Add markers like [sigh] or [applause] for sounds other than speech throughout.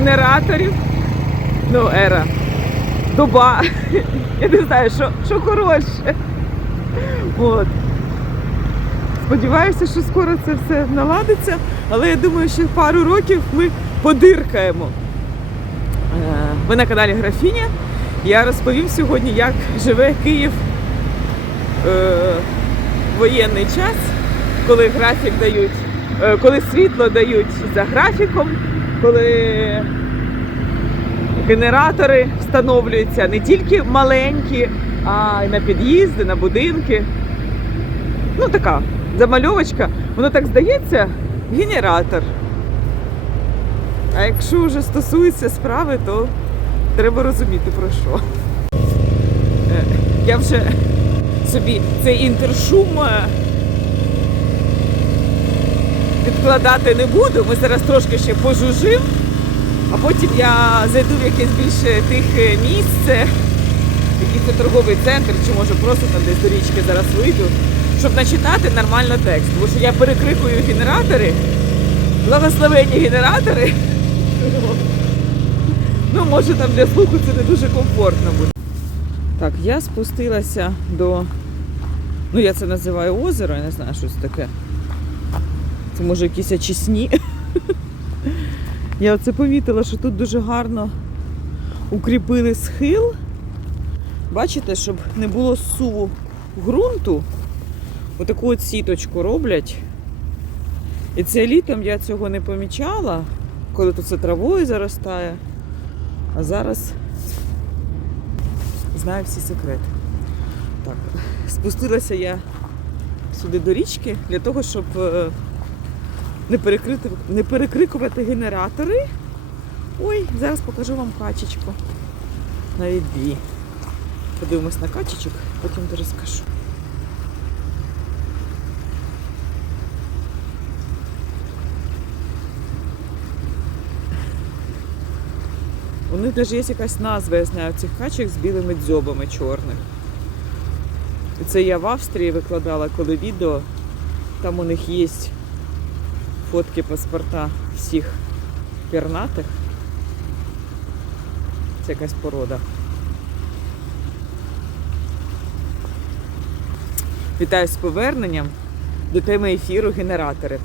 генераторів. Ну, ера. Доба. Я не знаю, що, що коротше. От. Сподіваюся, що скоро це все наладиться, але я думаю, що пару років ми подиркаємо. Е, Ви на каналі Графіня. Я розповім сьогодні, як живе Київ е, в воєнний час, коли графік дають, е, коли світло дають за графіком, коли генератори встановлюються не тільки маленькі, а й на під'їзди, на будинки. Ну така замальовочка. Воно так здається, генератор. А якщо вже стосується справи, то треба розуміти про що. Е, Я вже собі цей інтершум е, відкладати не буду. Ми зараз трошки ще пожужимо, а потім я зайду в якесь більше тихе місце, якийсь торговий центр, чи може просто там десь до річки зараз вийду, щоб начитати нормально текст. Тому що я перекрикую генератори, благословенні генератори. Ну, може там для слуху це не дуже комфортно буде. Так, я спустилася до. Ну, я це називаю озеро, я не знаю, що це таке. Це може якісь очисні. Я оце помітила, що тут дуже гарно укріпили схил. Бачите, щоб не було суву ґрунту. Отаку от сіточку роблять. І це літом я цього не помічала, коли тут це травою заростає. А зараз знаю всі секрети. Так, спустилася я сюди до річки для того, щоб е, не, перекрити, не перекрикувати генератори. Ой, зараз покажу вам качечку. Навіть дві. Подивимось на качечок, потім розкажу. У них навіть є якась назва, я знаю, цих качок з білими дзьобами чорних. Це я в Австрії викладала, коли відео. Там у них є фотки паспорта всіх пернатих. Це якась порода. Вітаю з поверненням до теми ефіру генератори.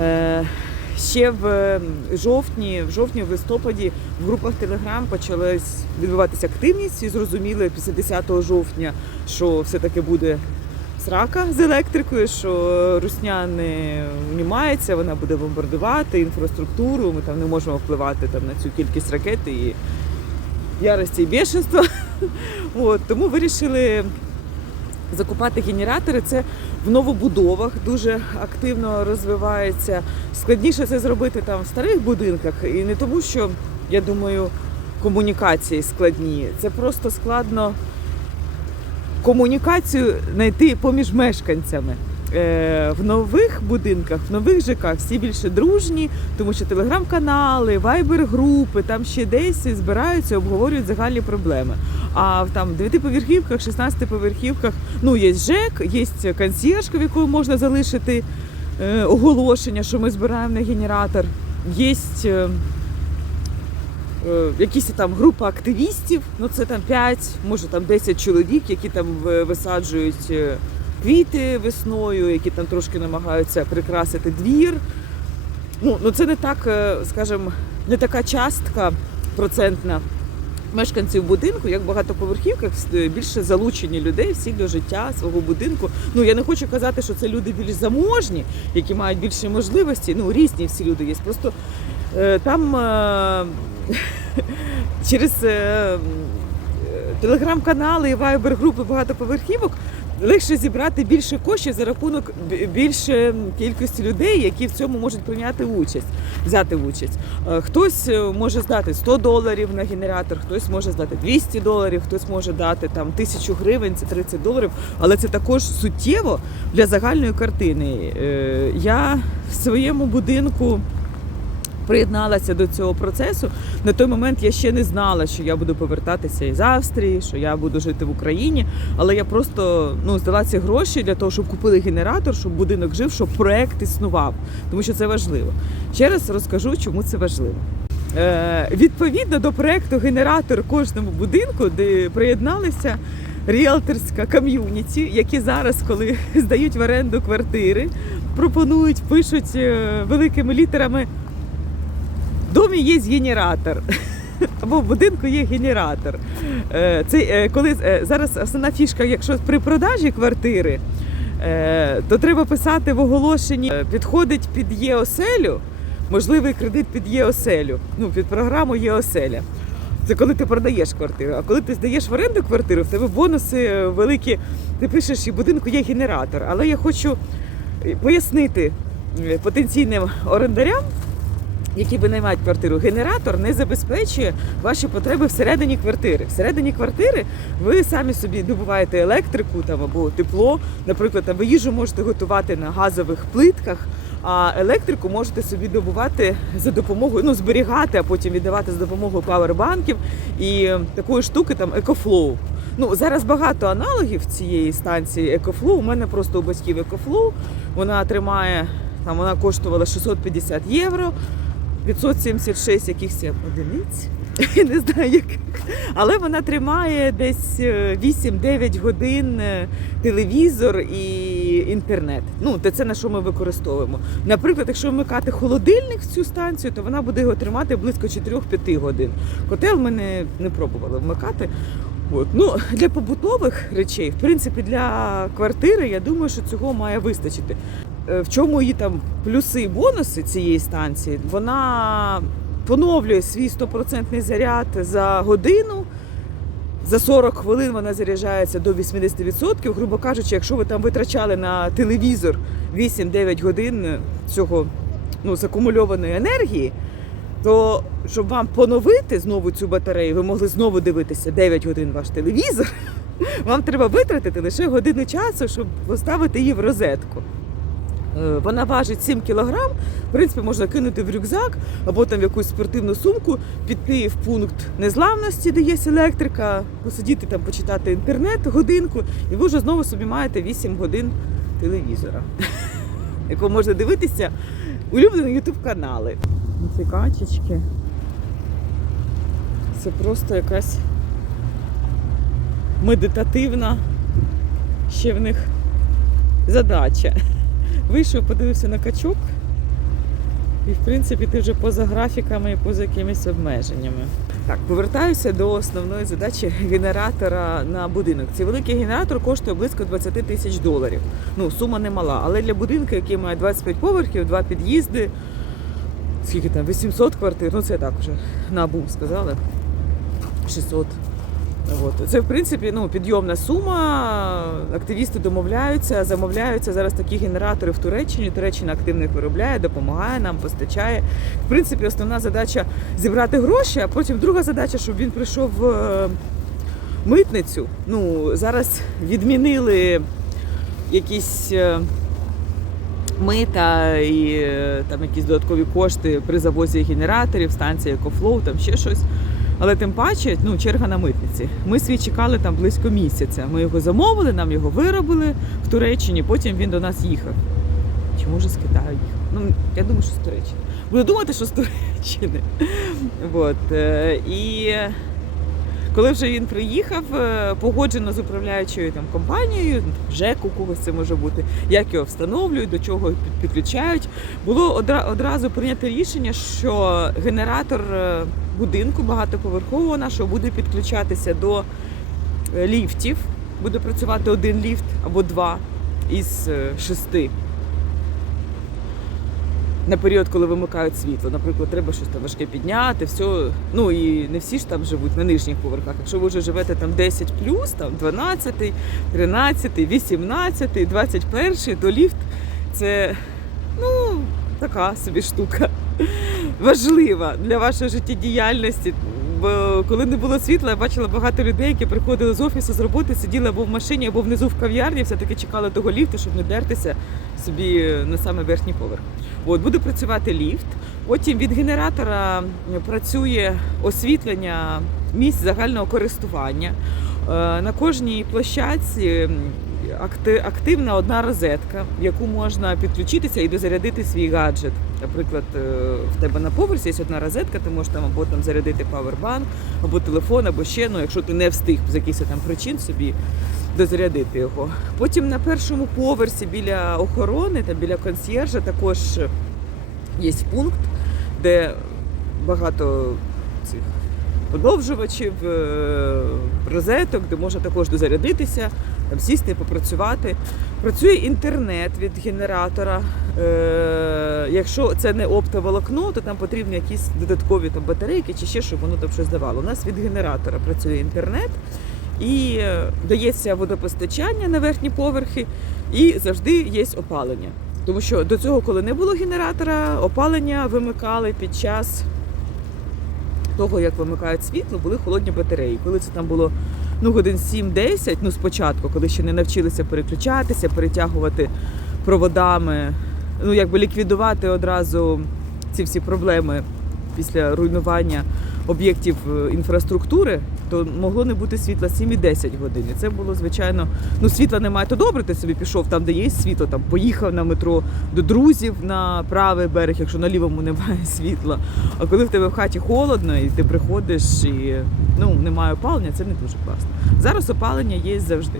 Е, ще в жовтні, в жовтні, в листопаді в групах Телеграм почалась відбуватися активність і зрозуміли після 10 жовтня, що все-таки буде срака з електрикою, що Русня не унімається, вона буде бомбардувати інфраструктуру. Ми там не можемо впливати там на цю кількість ракет і ярості і бешенства. [laughs] От, тому вирішили закупати генератори. Це в новобудовах дуже активно розвивається. Складніше це зробити там в старих будинках, і не тому, що я думаю, комунікації складні. Це просто складно комунікацію знайти поміж мешканцями. Е, В нових будинках, в нових ЖК всі більше дружні, тому що телеграм-канали, вайбер-групи, там ще десь збираються, обговорюють загальні проблеми. А в там 9-поверхівках, 16-поверхівках, ну є ЖЕК, є консьєржка, в якому можна залишити е, оголошення, що ми збираємо на генератор. Є е, якісь там група активістів, ну це там 5, може там 10 чоловік, які там висаджують е, квіти весною, які там трошки намагаються прикрасити двір. Ну, ну це не так, е, скажімо, не така частка процентна мешканців будинку, як в багатоповерхівках, більше залучені людей всі до життя свого будинку. Ну я не хочу казати, що це люди більш заможні, які мають більше можливості. Ну різні всі люди є. Просто е, там е, [laughs] через е, телеграм-канали і вайбер-групи багатоповерхівок легше зібрати більше коштів за рахунок більше кількості людей, які в цьому можуть прийняти участь, взяти участь. Е, Хтось е, може здати 100 доларів на генератор, хтось може здати 200 доларів, хтось може дати там 1000 гривень, це 30 доларів, але це також суттєво для загальної картини. Е, Я в своєму будинку приєдналася до цього процесу. На той момент я ще не знала, що я буду повертатися із Австрії, що я буду жити в Україні. Але я просто ну, здала ці гроші для того, щоб купили генератор, щоб будинок жив, щоб проект існував, тому що це важливо. Ще раз розкажу, чому це важливо. Е, відповідно до проекту генератор кожному будинку, де приєдналися ріелторська ком'юніті, які зараз, коли [laughs] здають в оренду квартири, пропонують, пишуть е, великими літерами. Домі є генератор. [laughs] Або в будинку є генератор. Е, Це е, коли е, зараз основна фішка, якщо при продажі квартири, то треба писати в оголошенні підходить під ЄОСЕЛю, можливий кредит під ЄОСЕЛю, ну під програму ЄОСЕЛя. Це коли ти продаєш квартиру. А коли ти здаєш в оренду квартиру, в тебе бонуси великі. Ти пишеш, і в будинку є генератор. Але я хочу пояснити потенційним орендарям, які винаймають квартиру, генератор не забезпечує ваші потреби всередині квартири. Всередині квартири ви самі собі добуваєте електрику там або тепло. Наприклад, ви їжу можете готувати на газових плитках, а електрику можете собі добувати за допомогою, ну зберігати, а потім віддавати за допомогою павербанків і такої штуки там екофлоу. Ну зараз багато аналогів цієї станції екофлоу. У мене просто у батьків екофлоу. Вона тримає там, вона коштувала 650 євро. 576 якихось одиниць, [laughs] я не знаю яких. Але вона тримає десь е, 8-9 годин е, телевізор і інтернет. Ну, то це на що ми використовуємо. Наприклад, якщо вмикати холодильник в цю станцію, то вона буде його тримати близько 4-5 годин. Котел ми не, не пробували вмикати. От. Ну, для побутових речей, в принципі, для квартири, я думаю, що цього має вистачити. Е, В чому її там плюси і бонуси цієї станції? Вона поновлює свій стопроцентний заряд за годину. За 40 хвилин вона заряджається до 80%. Грубо кажучи, якщо ви там витрачали на телевізор 8-9 годин цього ну, закумульованої енергії, то щоб вам поновити знову цю батарею, ви могли знову дивитися 9 годин ваш телевізор. [laughs] Вам треба витратити лише годину часу, щоб поставити її в розетку. Е, Вона важить 7 кілограм. В принципі, можна кинути в рюкзак або там в якусь спортивну сумку, піти в пункт незламності, де є електрика, посидіти там, почитати інтернет годинку, і ви вже знову собі маєте 8 годин телевізора, [laughs] якого можна дивитися улюблені ютуб канали. Ці качечки. Це просто якась медитативна ще в них задача. Вийшов, подивився на качок, і в принципі ти вже поза графіками і поза якимись обмеженнями. Так, повертаюся до основної задачі генератора на будинок. Цей великий генератор коштує близько 20 тисяч доларів. Ну, сума не мала, але для будинку, який має 25 поверхів, два під'їзди, скільки там, 800 квартир, ну це так вже на бум сказали. 600. От. Це в принципі ну, підйомна сума. Активісти домовляються, замовляються зараз такі генератори в Туреччині. Туреччина активно їх виробляє, допомагає нам, постачає. В принципі, основна задача зібрати гроші, а потім друга задача, щоб він прийшов в е, митницю. Ну, зараз відмінили якісь. е, Мита і е, там якісь додаткові кошти при завозі генераторів, станція EcoFlow, там ще щось. Але тим паче, ну, черга на митниці. Ми свій чекали там близько місяця. Ми його замовили, нам його виробили в Туреччині, потім він до нас їхав. Чи може з Китаю їхав? Ну, я думаю, що з Туреччини. Буду думати, що з Туреччини. [laughs] От. е, І коли вже він приїхав, е, погоджено з управляючою там компанією, у когось це може бути, як його встановлюють, до чого підключають, було одразу прийнято рішення, що генератор е, будинку багатоповерхового нашого буде підключатися до е, ліфтів. Буде працювати один ліфт або два із шести. На період, коли вимикають світло. Наприклад, треба щось там важке підняти, все. Ну і не всі ж там живуть на нижніх поверхах. Якщо ви вже живете там 10 там 12, 13, 18, 21, то ліфт це ну, така собі штука. важлива для вашої життєдіяльності. Бо коли не було світла, я бачила багато людей, які приходили з офісу з роботи, сиділи або в машині, або внизу в кав'ярні, все-таки чекали того ліфту, щоб не дертися собі на саме верхній поверх. От буде працювати ліфт. Потім від генератора працює освітлення місць загального користування. Е, На кожній площадці активна одна розетка, в яку можна підключитися і дозарядити свій гаджет. Наприклад, е, в тебе на поверсі є одна розетка, ти можеш там або там зарядити павербанк, або телефон, або ще, ну якщо ти не встиг з якихось там причин собі дозарядити його. Потім на першому поверсі біля охорони та біля консьєржа також є пункт, де багато цих подовжувачів, е, розеток, де можна також дозарядитися, там сісти, попрацювати. Працює інтернет від генератора. Е, Якщо це не оптоволокно, то там потрібні якісь додаткові там батарейки чи ще, щоб воно там щось давало. У нас від генератора працює інтернет і е, дається водопостачання на верхні поверхи, і завжди є опалення. Тому що до цього, коли не було генератора, опалення вимикали під час того, як вимикають світло, були холодні батареї. Коли це там було ну, годин 7-10, ну спочатку, коли ще не навчилися переключатися, перетягувати проводами, ну якби ліквідувати одразу ці всі проблеми після руйнування об'єктів е, інфраструктури, то могло не бути світла 7-10 годин. І це було звичайно. Ну світла немає, то добре. Ти собі пішов там, де є світло, там поїхав на метро до друзів на правий берег, якщо на лівому [laughs] немає світла. А коли в тебе в хаті холодно, і ти приходиш і ну немає опалення, це не дуже класно. Зараз опалення є завжди.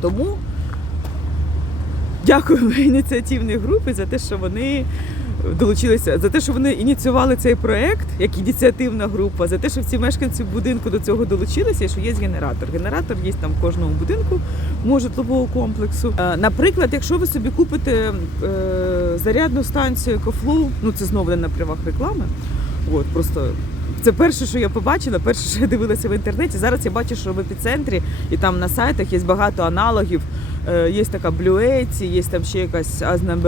Тому дякуємо [laughs] ініціативній групі за те, що вони долучилися, за те, що вони ініціювали цей проект як ініціативна група, за те, що всі мешканці будинку до цього долучилися, і що є генератор. Генератор є там в кожному будинку мого житлового комплексу. Е, Наприклад, якщо ви собі купите е, зарядну станцію EcoFlow, ну це знову не на правах реклами. От просто це перше, що я побачила, перше, що я дивилася в інтернеті. Зараз я бачу, що в епіцентрі і там на сайтах є багато аналогів. Є така Блюеці, є там ще якась Азна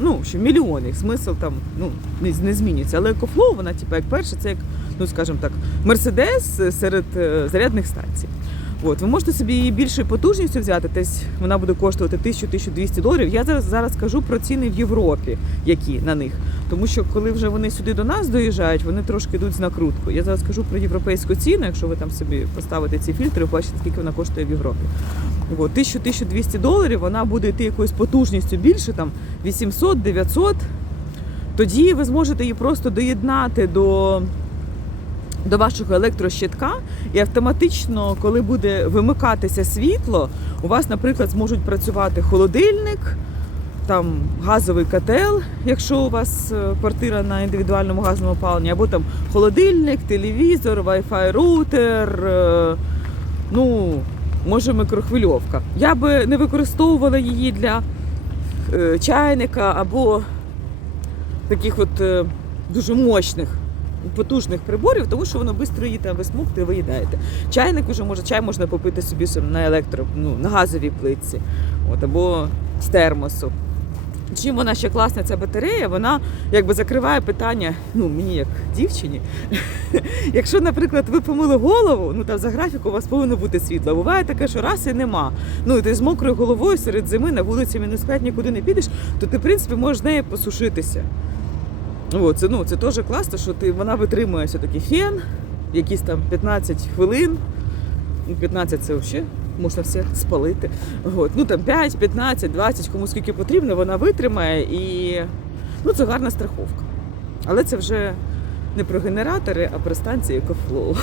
ну, що мільйони. їх. Смисл там ну, не, змінюється. Але екофлоу, вона, типу, як перша, це як, ну скажімо так, Мерседес серед е, зарядних станцій. От, ви можете собі її більшою потужністю взяти, десь вона буде коштувати 1000-1200 доларів. Я зараз зараз кажу про ціни в Європі, які на них. Тому що коли вже вони сюди до нас доїжджають, вони трошки йдуть з накруткою. Я зараз кажу про європейську ціну. Якщо ви там собі поставите ці фільтри, бачите, скільки вона коштує в Європі. От, 1000-1200 доларів вона буде йти якоюсь потужністю більше, там 800-900. Тоді ви зможете її просто доєднати до до вашого електрощитка, і автоматично, коли буде вимикатися світло, у вас, наприклад, зможуть працювати холодильник, там газовий котел, якщо у вас е, квартира на індивідуальному газовому опаленні, або там холодильник, телевізор, Wi-Fi роутер, е, ну, може микрохвильовка. Я би не використовувала її для е, чайника або таких от е, дуже мощних потужних приборів, тому що воно швидко її там висмукте і виїдаєте. Чайник уже може, чай можна попити собі на електро, ну, на газовій плитці, от, або з термосу. Чим вона ще класна, ця батарея, вона якби закриває питання, ну мені як дівчині. [laughs] Якщо, наприклад, ви помили голову, ну там за графіку у вас повинно бути світло. Буває таке, що раз і нема. Ну і ти з мокрою головою серед зими на вулиці мінус 5 нікуди не підеш, то ти, в принципі, можеш з нею посушитися. О, це, ну, це теж класно, що ти, вона витримує все-таки фен, якісь там 15 хвилин. Ну, 15 це взагалі можна все спалити. От. Ну там 5, 15, 20, кому скільки потрібно, вона витримає і ну, це гарна страховка. Але це вже не про генератори, а про станції EcoFlow.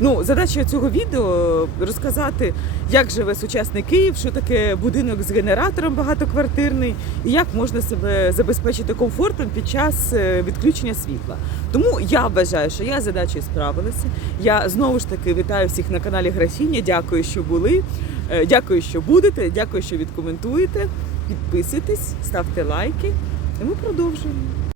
Ну, задача цього відео розказати, як живе сучасний Київ, що таке будинок з генератором багатоквартирний, і як можна себе забезпечити комфортом під час е, відключення світла. Тому я вважаю, що я з задачею справилася. Я знову ж таки вітаю всіх на каналі Графіня. Дякую, що були. Е, Дякую, що будете. Дякую, що відкоментуєте. Підписуйтесь, ставте лайки. І ми продовжуємо.